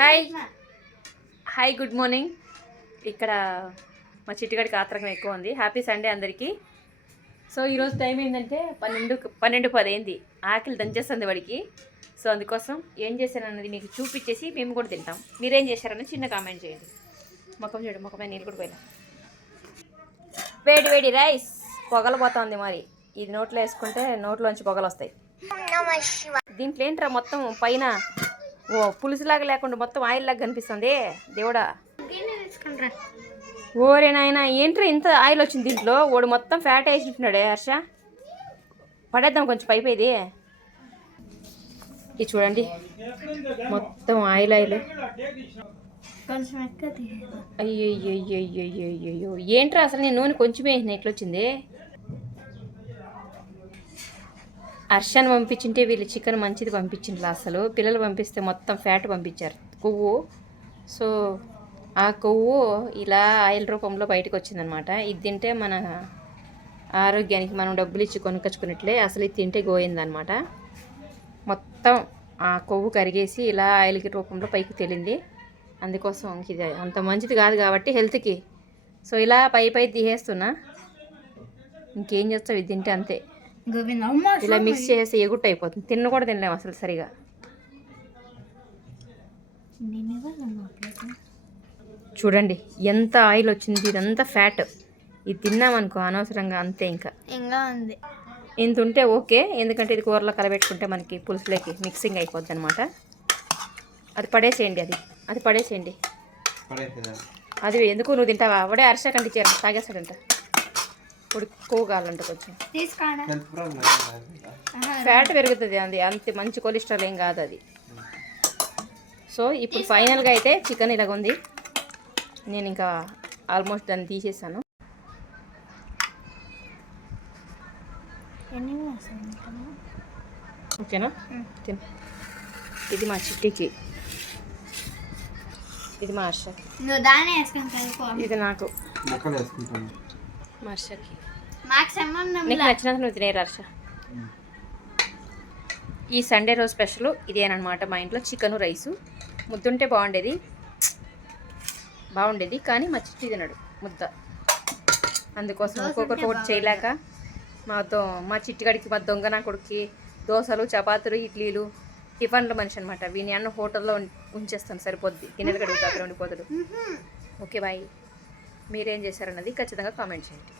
Hi hi good morning. ఇక్కడ మా చిట్టుగడికి ఆత్రకం ఎక్కువ ఉంది. హ్యాపీ సండే అందరికీ. సో ఈరోజు టైం ఏంటంటే 12:10 అయింది. ఆకలి దంచేస్తుంది వాడికి. సో అందుకోసం ఏం చేశానన్నది మీకు చూపించేసి మేము కూడా తింటాం. మీరేం చేశారని చిన్న కామెంట్ చేయండి. ముఖం చూడు, ముఖమే నీళ్ళు కూడా పోయినా. వేడి వేడి రైస్ పొగలు పోతుంది. మరి ఇది నోట్లో వేసుకుంటే నోట్లోంచి పొగలు వస్తాయి. దీంట్లో ఏంట్రా మొత్తం పైన పులుసులాగా లేకుండా మొత్తం ఆయిల్ లాగా కనిపిస్తుంది. దేవుడా, ఓరే నాయన, ఏంట్రా ఇంత ఆయిల్ వచ్చింది దీంట్లో? వాడు మొత్తం ఫ్యాట్ వేసింటున్నాడే. హర్ష, పడేద్దాం కొంచెం పైపోయింది. ఇది చూడండి, మొత్తం ఆయిల్ ఆయిల్. అయ్యో, ఏంట్రా అసలు నేను నూనె కొంచెం వేసిన ఇట్లా వచ్చింది. హర్షను పంపించింటే వీళ్ళు చికెన్ మంచిది పంపించిండ్రు. అసలు పిల్లలు పంపిస్తే మొత్తం ఫ్యాట్ పంపించారు, కొవ్వు. సో ఆ కొవ్వు ఇలా ఆయిల్ రూపంలో బయటకు వచ్చిందనమాట. ఇది తింటే మన ఆరోగ్యానికి మనం డబ్బులు ఇచ్చి కొనుకొచ్చుకున్నట్లే. అసలు ఇది తింటే గోయిందనమాట. మొత్తం ఆ కొవ్వు కరిగేసి ఇలా ఆయిల్ రూపంలో పైకి తేలింది. అందుకోసం ఇది అంత మంచిది కాదు కాబట్టి హెల్త్కి. సో ఇలా పై తీసేస్తున్నా. ఇంకేం చేస్తావు, ఇది తింటే అంతే. ఇలా మిక్స్ చేసి ఎగుట్టు అయిపోతుంది. తిన్న కూడా తినలేము అసలు సరిగా. చూడండి ఎంత ఆయిల్ వచ్చింది, ఇదంతా ఫ్యాట్. ఇది తిన్నామనుకో అనవసరంగా అంతే. ఇంకా ఉంది ఇంత ఉంటే ఓకే, ఎందుకంటే ఇది కూరలో కలబెట్టుకుంటే మనకి పులుసులోకి మిక్సింగ్ అయిపోద్ది అనమాట. అది పడేసేయండి, అది పడేసేయండి. అది ఎందుకు నువ్వు తింటావా? వాడే హర్ష కంటించారు, తాగేస్తాడంట. కొవ్వు కావాలంట కొంచెం. ఫ్యాట్ పెరుగుతుంది, అంతే. మంచి కొలెస్ట్రాల్ ఏం కాదు అది. సో ఇప్పుడు ఫైనల్గా అయితే చికెన్ ఇలాగ ఉంది. నేను ఇంకా ఆల్మోస్ట్ దాన్ని తీసేసాను. ఓకేనా? ఇది మా చిట్టికి, ఇది మా హర్ష, ఇది నాకు, మా హర్షకి. నీకు నచ్చినంత నువ్వు తినేరు హర్ష. ఈ సండే రోజు స్పెషల్ ఇదేనమాట. మా ఇంట్లో చికెను రైసు. ముద్దుంటే బాగుండేది కానీ మా చిట్టి తినడు ముద్ద. అందుకోసం ఒక్కొక్కరికి ఒకటి చేయలేక మా చిట్టిగడికి, మా దొంగ నా కొడుక్కి దోశలు, చపాతీలు, ఇడ్లీలు, టిఫన్ల మనిషి అనమాట. వీని అన్న హోటల్లో ఉంచేస్తాను, సరిపోద్ది. గిన్నెలు కడుగుతా, అక్కడ ఉండిపోతాడు. Okay boy. మీరేం చేశారన్నది ఖచ్చితంగా కామెంట్ చేయండి.